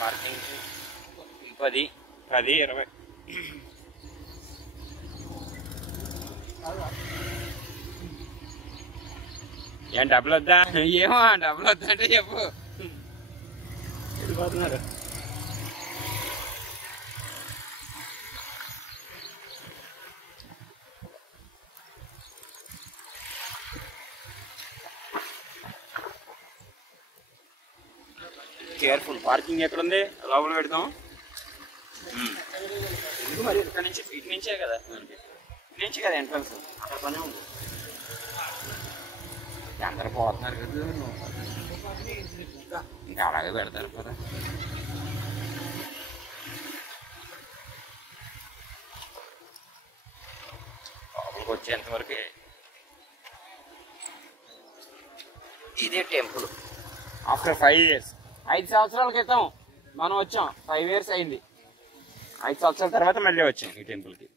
Parking 10, 20. ఏం డబ్బులు వద్దా? ఏమో డబ్బులు వద్దా అంటే చెప్పు. వెళ్ళిపోతున్నారు. కేర్ఫుల్. పార్కింగ్ ఎక్కడుంది? లోపల పెడతాం. మరి ఇక్కడ నుంచి ఇటు నుంచే కదా, ఇటు నుంచి కదా ఎంట్రన్స్. అక్కడ పని ఉంది. అందరు పోతున్నారు కదా, ఇంకా అలాగే పెడతారు కదా. లోపలికి వచ్చేంతవరకు ఇదే టెంపుల్. ఆఫ్టర్ 5 years, 5 సంవత్సరాల క్రితం మనం వచ్చాం. 5 years అయింది. 5 సంవత్సరాల తర్వాత మళ్ళీ వచ్చాం ఈ టెంపుల్కి.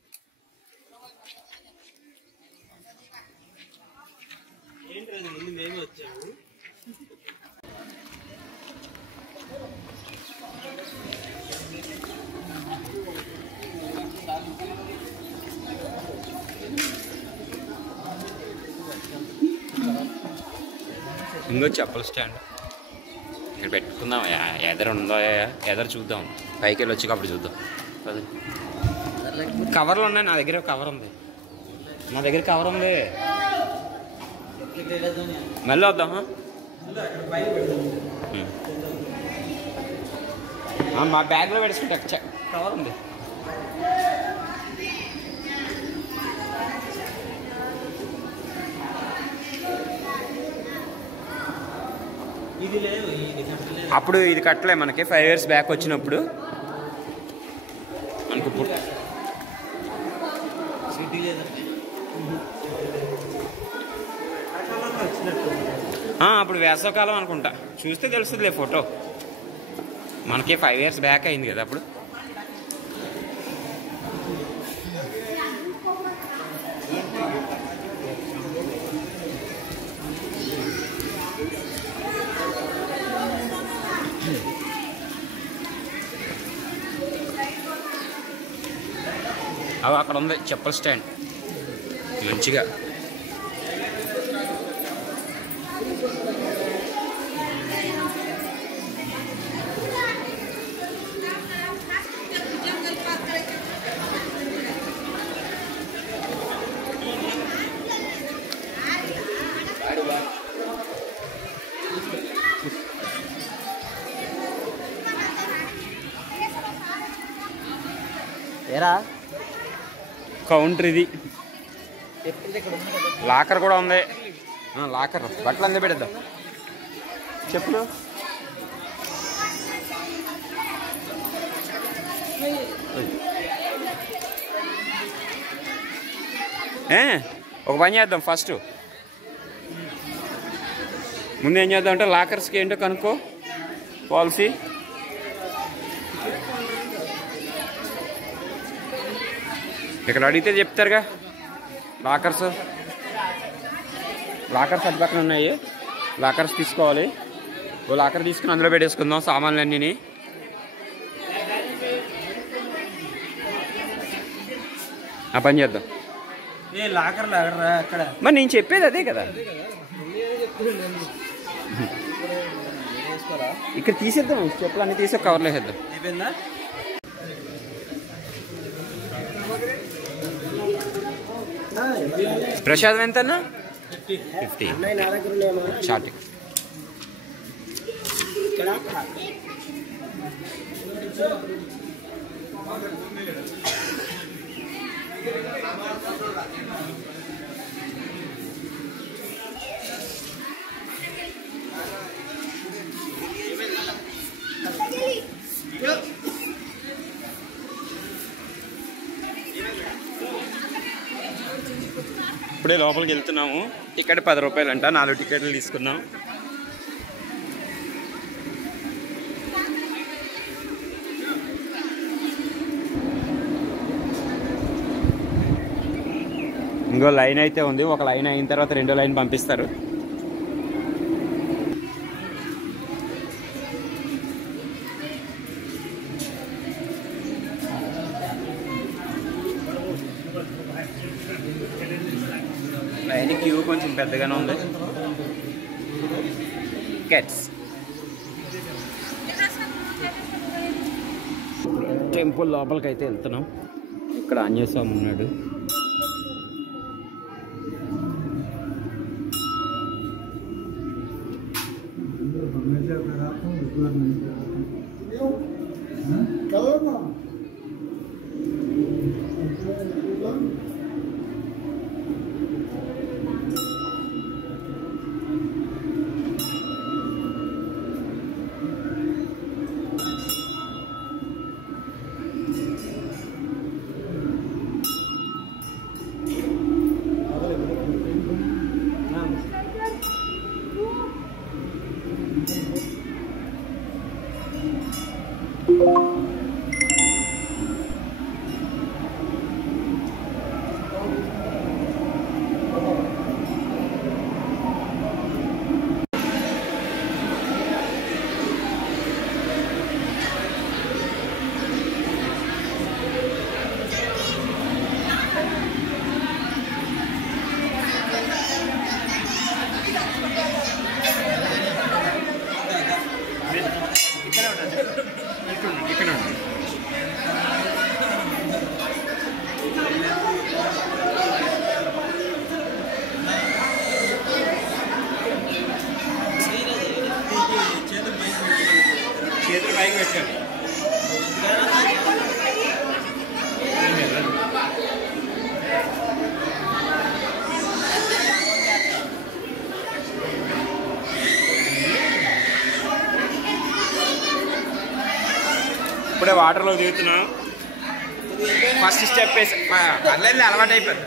మేము వచ్చాము. ఇంకో చెప్పల స్టాండ్ ఇక్కడ పెట్టుకుందాం. ఎదరు ఉందో ఎదరు చూద్దాం. పైకి వెళ్ళి వచ్చి అప్పుడు చూద్దాం. కవర్లు ఉన్నాయి. నా దగ్గర కవర్ ఉంది. మళ్ళీ వద్దామా? మా బ్యాగ్లో పెట్టుకుంటా. కవర్ ఉంది. అప్పుడు ఇది కట్టలే మనకి. 5 years బ్యాక్ వచ్చినప్పుడు మనకు అప్పుడు వేసవకాలం అనుకుంటా. చూస్తే తెలుస్తుందిలే ఫోటో. మనకి 5 years బ్యాక్ అయింది కదా అప్పుడు. అవి అక్కడ ఉంది చెప్పల స్టాండ్ మంచిగా. ఏరా కౌంటర్ ఇది. లాకర్ కూడా ఉంది. లాకర్ బట్టలు అందే పెడద్దాం. చెప్పులు ఒక పని చేద్దాం. ఫస్ట్ ముందు ఏం చేద్దాం అంటే లాకర్స్కి ఏంటో కనుక్కో పాలసీ. ఇక్కడ అడిగితే చెప్తారుగా. లాకర్స్ అటు పక్కన ఉన్నాయి. లాకర్స్ తీసుకోవాలి. ఓ లాకర్ తీసుకుని అందులో పెట్టేసుకుందాం సామాన్లన్నీ. ఆ పని చేద్దాం. మరి నేను చెప్పేది అదే కదా. ఇక్కడ తీసేద్దాం. చెప్పులు అన్నీ తీసి కవర్లో వేసేద్దాం. ప్రసాదం ఎంతన్నా? 50 స్టార్టింగ్. ఇప్పుడే లోపలికి వెళ్తున్నాము. టికెట్ 10 రూపాయలు అంట. 4 టికెట్లు తీసుకున్నాం. ఇంకో లైన్ అయితే ఉంది. ఒక లైన్ అయిన తర్వాత రెండో లైన్ పంపిస్తారు. అయితే క్యూ కొంచెం పెద్దగానే ఉంది. గెట్స్ టెంపుల్ లోపలికి అయితే వెళ్తున్నాం. ఇక్కడ ఆంజనేయ స్వామి ఉన్నాడు. చేతులు పైకి పెట్టాను. ఇప్పుడే వాటర్లో దిగుతున్నాం. ఫస్ట్ స్టెప్ వేసాం. పర్లేదు, అలవాటు అయిపోయింది.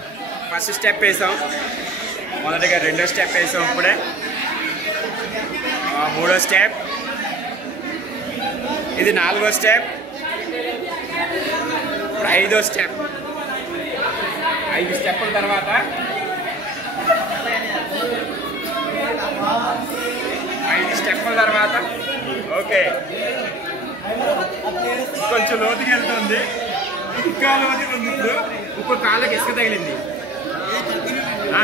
ఫస్ట్ స్టెప్ వేసాం, మొదటిగా రెండో స్టెప్ వేసాం. ఇప్పుడే మూడో స్టెప్, ఇది నాలుగో స్టెప్, ఇప్పుడు ఐదో స్టెప్. 5 స్టెప్పుల తర్వాత ఓకే కొంచెం లోతుకి వెళ్తుంది. ఇంకా లోతుకి ఉంది. ఇప్పుడు కాళ్ళకి ఇసుక తగిలింది.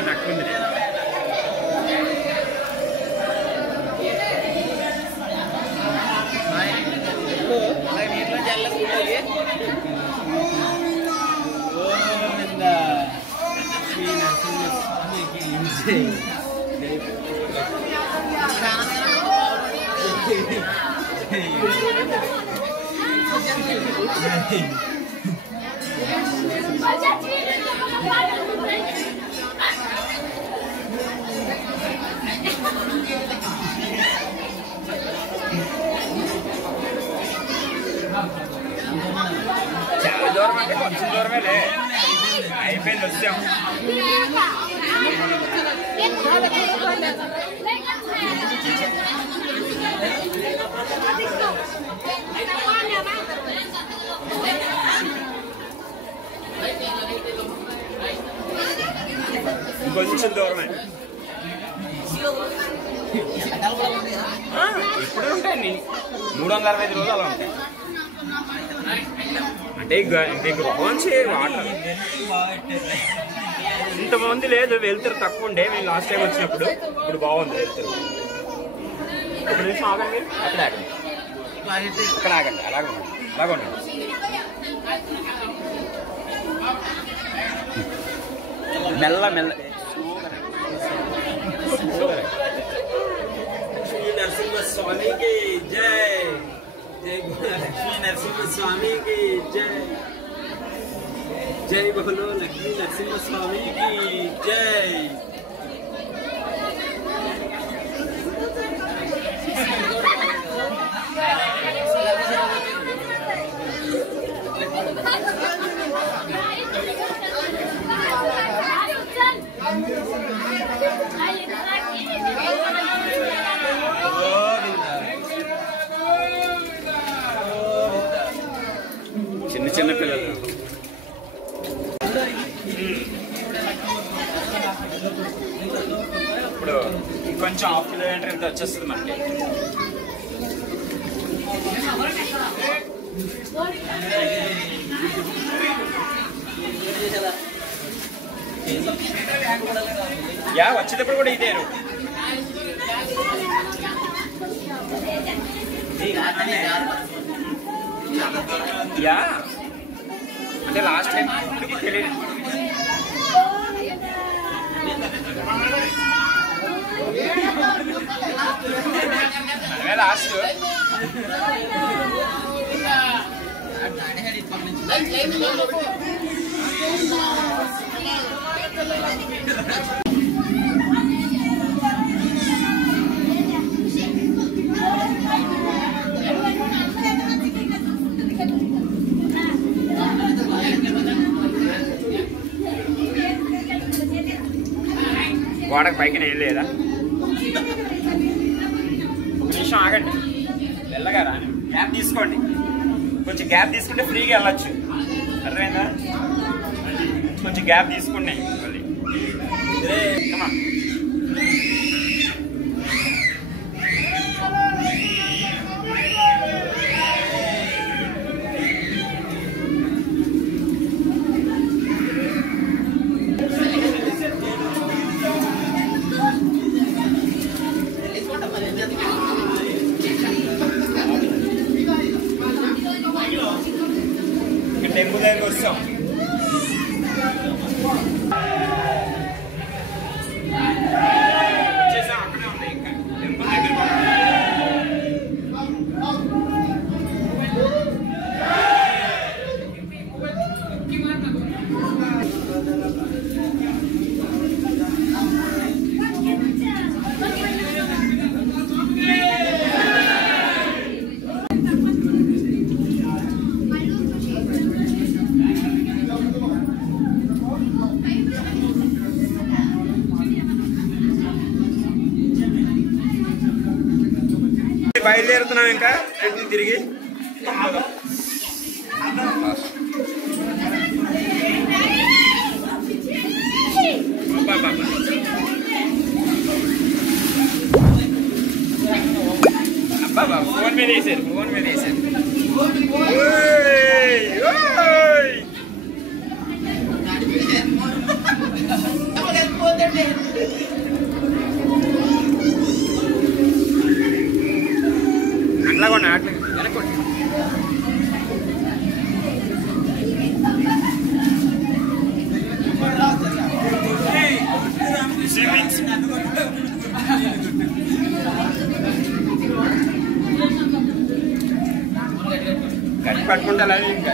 తక్కువ ఉంది. చాలా దూరం అంటే కొంచెం దూరమే అయిపోయింది, వచ్చాం. కొంచెం దూరమే. ఇప్పుడు ఉంటాయి 365 రోజులు అలా ఉంటాయి. అంటే గృహంచి వాటర్ ఇంతమంది లేదు, వెళ్తారు తక్కువ ఉండే. మేము లాస్ట్ టైం వచ్చినప్పుడు. ఇప్పుడు బాగుంది వెళ్తారు. ఒక నిమిషం ఆగండి, అక్కడ ఆగండి, అక్కడ ఆగండి, అలాగే ఉండండి. మెల్ల మెల్ల. శ్రీ నరసింహ స్వామికి జై. జై లక్ష్మీ నరసింహ స్వామికి జై. జై బోలో లక్ష్మీ నరసింహ స్వామికి జై. చిన్న చిన్న పిల్లలు. ఇప్పుడు కొంచెం ½ కిలోమీటర్ ఎంత వచ్చేస్తుంది మనకి. యా వచ్చేటప్పుడు కూడా ఇదే యా అంటే లాస్ట్ టైం తెలియదు లాస్ట్ గోడకు పైకి ఏం లేదా ఒక నిమిషం ఆగండి వెళ్ళగా రాని గ్యాప్ తీసుకోండి కొంచెం గ్యాప్ తీసుకుంటే ఫ్రీగా వెళ్ళచ్చు అర్థమైందా కొంచెం గ్యాప్ తీసుకున్నాయి మళ్ళీ టెంపుల్ దగ్గర వస్తాం అక్కడే ఉన్నాయి ఇంకా టెంపుల్ దగ్గర బయలుదేరుతున్నాం ఇంకా తిరిగి అబ్బా ఫోన్ మీద వేసారు అట్లాగొండి అట్లా వెనక్కోండి గట్టి పట్టుకుంటా ఇంకా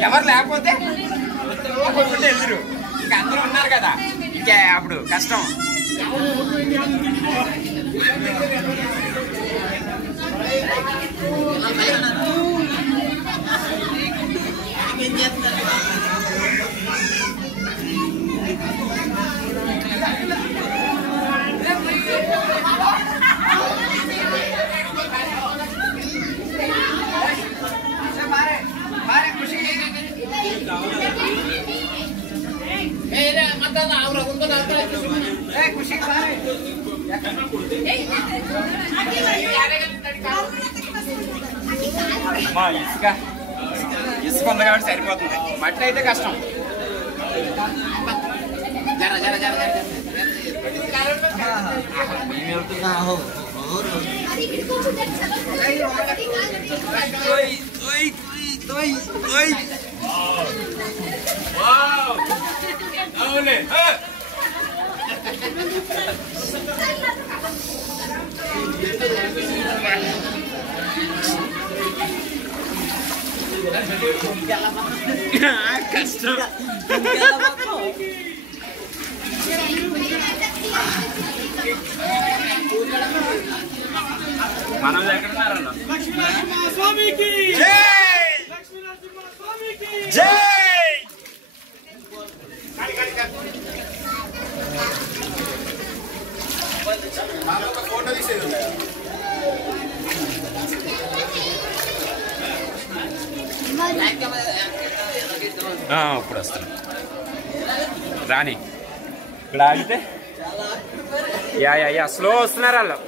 ఎవరు లేకపోతే కొట్టుకుంటే వెళ్తురు ఇంకా అందరూ ఉన్నారు కదా ఇంకా అప్పుడు కష్టం ఇసుక ఉంది కాబట్టి సరిపోతుంది మట్టి అయితే కష్టం కష్టం మనం ఎక్కడున్నారన్న స్వామికి జై ఫోటో తీసేది ఇప్పుడు వస్తాను రాని ఇక్కడ ఆగితే యా స్లో వస్తున్నారు వాళ్ళు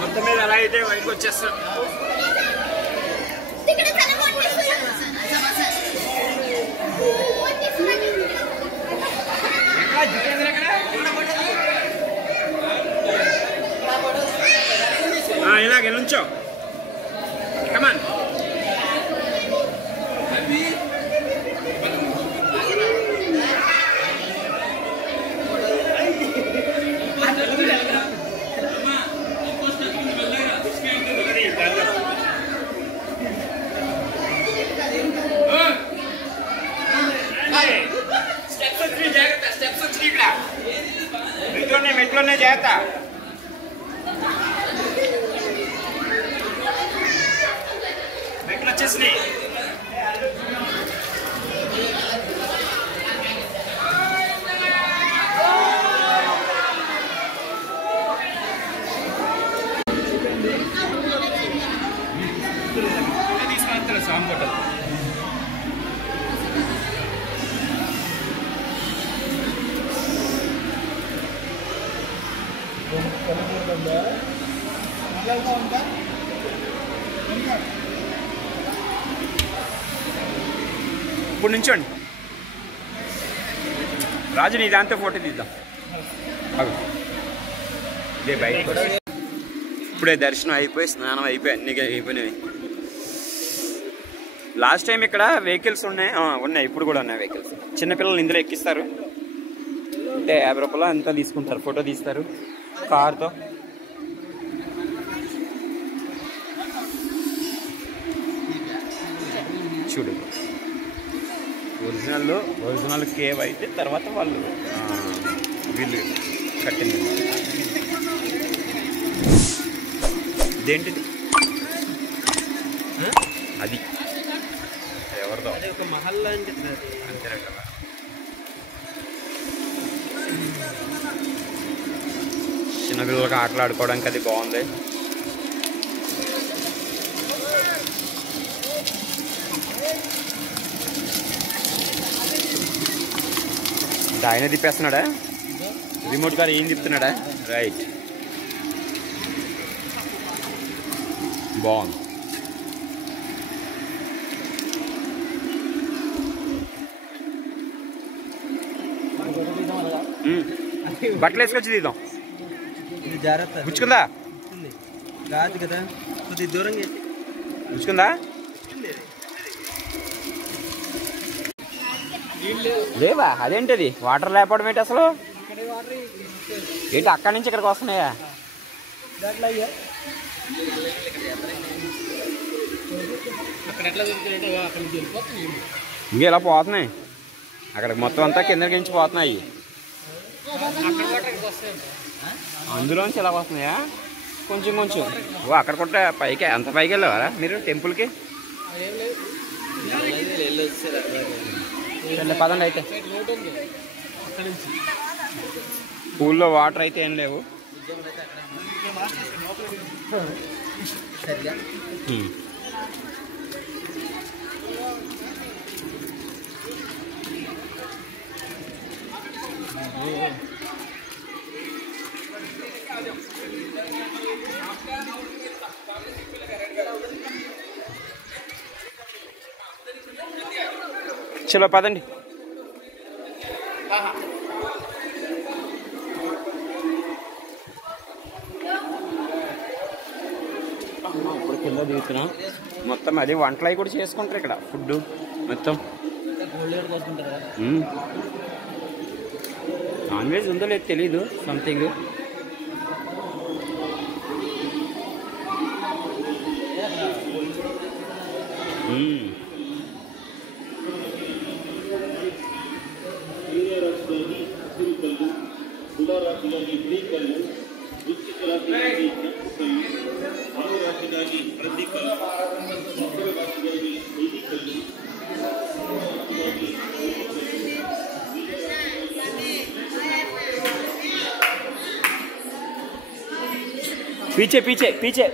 మొత్తం మీద ఎలా అయితే బయటకు వచ్చేస్తాం. ఇలాగే నుంచో కమాన్. మెట్లోనే జాగ్రత్త. మెట్లు వచ్చేసినాయి. తీసుకుని సాంగ్ కొట్టాలి. ఇప్పుడు నుంచోండి రాజు, నీ దాంతో ఫోటో తీద్దాం. ఇదే బయట ఇప్పుడే దర్శనం అయిపోయి స్నానం అయిపోయి అన్ని అయిపోయినాయి. లాస్ట్ టైం ఇక్కడ వెహికల్స్ ఉన్నాయి, ఇప్పుడు కూడా ఉన్నాయి వెహికల్స్. చిన్నపిల్లలు ఇందులో ఎక్కిస్తారు, అంటే 50 రూపాయలు అంతా తీసుకుంటారు, ఫోటో తీస్తారు కార్తో. చూడు ఒరిజినల్ కేవ్ అయితే తర్వాత వాళ్ళు వీళ్ళు కట్టింది. ఇదేంటిది? అది ఎవరిదో ఒక మహల్ లాంటి అంతే కదా. చిన్నపిల్లలకి ఆటలు ఆడుకోవడానికి అది బాగుంది. ఆయన తిప్పేస్తున్నాడా రిమోట్ కార్? ఏం తిప్పుతున్నాడా? రైట్, బాగుంది. బట్టలు వేసుకొచ్చి తీద్దాం. గుచ్చుకుందా? రాదు కదా, కొద్దిగా దూరంగా గుచ్చుకుందా? లేవా? అదేంటిది వాటర్ లేకపోవడం ఏంటి అసలు? ఏంటి అక్కడి నుంచి ఇక్కడికి వస్తున్నాయా? ఇంక ఇలా పోతున్నాయి అక్కడికి, మొత్తం అంతా కిందకి నుంచి పోతున్నాయి. అందులోంచి ఇలా వస్తున్నాయా? కొంచెం కొంచెం. ఓ అక్కడ కూడా పైకి, అంత పైకి వెళ్ళావారా మీరు టెంపుల్కి? పదండి అయితే. పూల్లో వాటర్ అయితే ఏం లేవు. చలో పదండి. ఇప్పుడు కింద దిగుతున్నా. మొత్తం అది వంటలు అవి కూడా చేసుకుంటారు ఇక్కడ, ఫుడ్ మొత్తం. నాన్ వెజ్ ఉందో లేదు తెలీదు, సంథింగ్. ರಾಶಿಗಾಗಿ ಬಿಳಿ ಕಲ್ಲು, ವೃಶ್ಚಿಕ ರಾಶಿಗಾಗಿ ಕೆಂಪು ಕಲ್ಲು, ಮಕರ ರಾಶಿಗಾಗಿ ಪ್ರತಿ ಕಲ್ಲು, ಮಕರ ರಾಶಿಗಾಗಿ ನೀಲಿ ಕಲ್ಲು, पीछे पीछे पीछे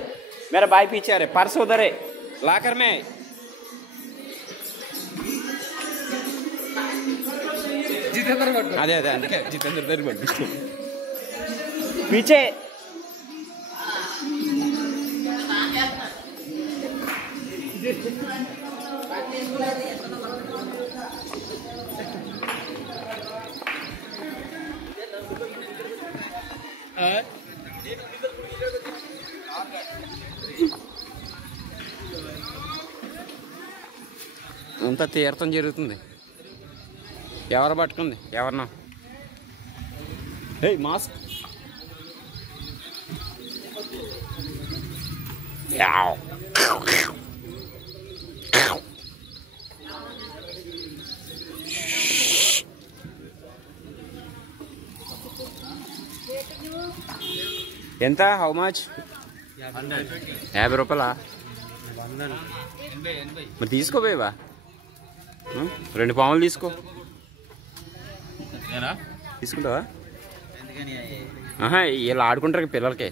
मेरा भाई पीछे आ रहे, पर्स उधर है लाकर में। अरे अरे अंदर जितेंद्र उधर पट्टी पीछे। అంతా తీర్థం జరుగుతుంది. ఎవరు పట్టుకుంది ఎవరినో? ఏయ్ మాస్క్ ఎంత? How much? 50 రూపాయలా? మరి తీసుకోపోయేవా? 2 పాములు తీసుకో. తీసుకుంటావా? వీళ్ళు ఆడుకుంటారు పిల్లలకి.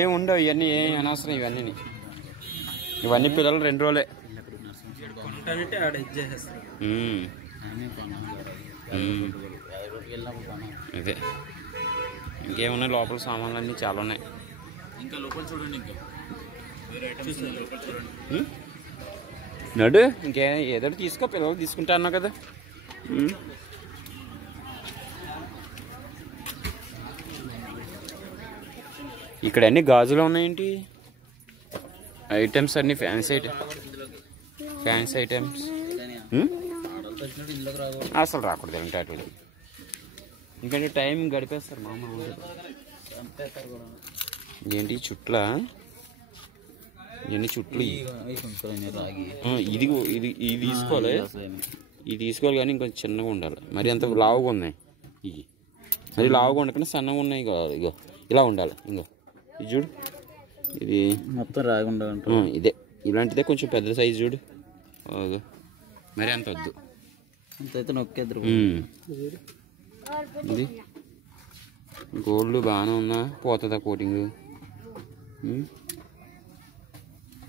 ఏం ఉండవు ఇవన్నీ, ఏం అనవసరం ఇవన్నీ. ఇవన్నీ పిల్లలు 2 రోజులే. అదే ఇంకేమున్నాయి లోపల సామాన్లు అన్నీ చాలా ఉన్నాయి. ఇంకా లోపల చూడండి, ఇంకా నడు ఇంకే ఏదో తీసుకో, పిల్లలు తీసుకుంటా అన్నావు కదా. ఇక్కడ అన్ని గాజులు ఉన్నాయేంటి? ఐటమ్స్ అన్ని ఫ్యాన్సీ ఐటమ్స్. అసలు రాకూడదు అంటే అటు ఎందుకంటే టైం గడిపేస్తారు మా అమ్మ. ఏంటి చుట్ల? ఇవన్నీ చుట్లు. ఇది ఇది ఇది తీసుకోవాలి, ఇది తీసుకోవాలి కానీ ఇంకొంచెం చిన్నగా ఉండాలి. మరి అంత లావుగా ఉన్నాయి ఇవి. మరి లావుగా ఉండకుండా సన్నగా ఉన్నాయి. ఇగో ఇలా ఉండాలి. ఇంకో ఇది చూడు, ఇది మొత్తం రాకుండా ఇదే ఇలాంటిదే కొంచెం పెద్ద సైజు చూడు. మరి అంత వద్దు. అంతైతే నొక్కేద్దరు. ఇది గోల్డ్ బాగానే ఉందా? పోతుందా కోటింగ్?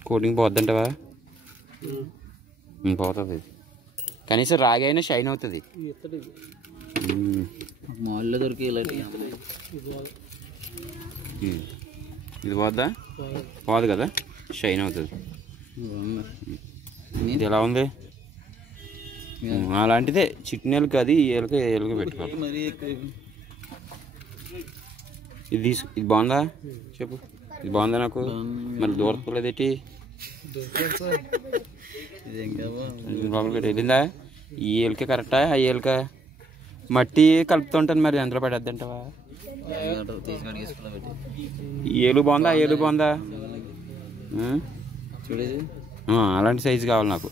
కోటింగ్ పోద్దంటవా? పోతుంది. కనీసం రాగి అయినా షైన్ అవుతుంది. మాల్లో దొరికి ఇది పోద్దా? పోదు కదా, షైన్ అవుతుంది. ఇది ఎలా ఉంది? అలాంటిదే చిట్నీలకి, అది ఏళ్ళకి పెట్టుకోవాలి. ఇది ఇది బాగుందా చెప్పు? ఇది బాగుందా నాకు? మరి దూరలేదేటి? వెళ్ళిందా? ఈ ఏళ్ళకే కరెక్టా? ఆ ఏళ్ళక మట్టి కలుపుతుంటాను, మరి అందులో పడేద్దంటావా? ఈ ఏలు బాగుందా? ఆ ఏలు బాగుందా? అలాంటి సైజు కావాలి నాకు.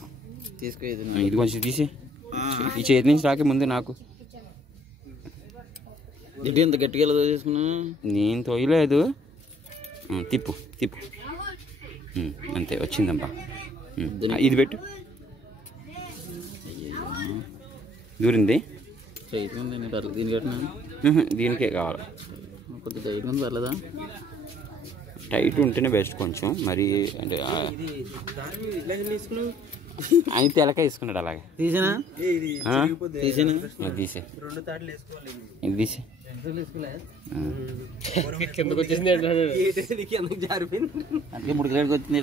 ఇది కొంచెం తీసి ఈ చేతి నుంచి రాకే ముందు నాకు. ఎంత గట్టిగా చేసుకున్నా నేను తోయలేదు. తిప్పు తిప్పు అంతే, వచ్చిందమ్మా. ఇది పెట్టు. దూరింది. దీనికే కావాలి. పర్లేదా? టైట్ ఉంటేనే బెస్ట్ కొంచెం. మరి అంటే ఆయన తెలక వేసుకున్నాడు అలాగే. తీసేనా? తీసేనా? తీసే ఇది తీసే. కిందకి వచ్చేసింది. అంటే 3 కిలోకి వచ్చింది.